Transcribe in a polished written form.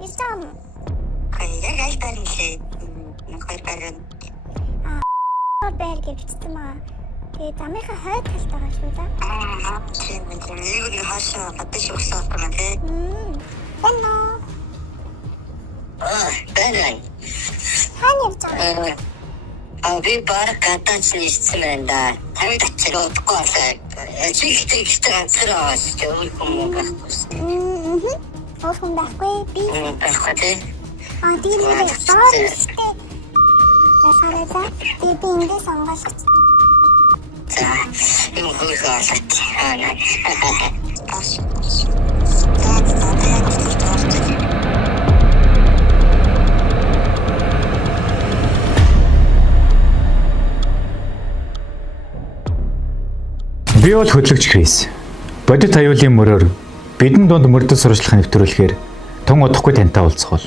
Ирсэн. Яг аль байрны лээ. Хоёр байрны. Байр гэвчсэн маа. Тэгээ замынхаа хойд талд байгаа шүү да. Тийм нэг хаашаа гадаж өгсөн байна тий. Бэнэ. Бэнэ. Хаана явж байгаа? Би баг гадаач нэрсэн байна да. Танд очроо удахгүй чихтэй ганцраа шүү юм байхгүй. Оохон байхгүй би. Байхгүй тий. Тийм нэг баастай. Ясараа би эндээс онгойлгоч. За, юм хөөсөөлөж. Би бол хөтлөгч Крис. Бодит аюулын мөрөөр бидний дунд мөрдөд сурчлах нэвтрүүлэхээр тун удахгүй тантай уулзах бол.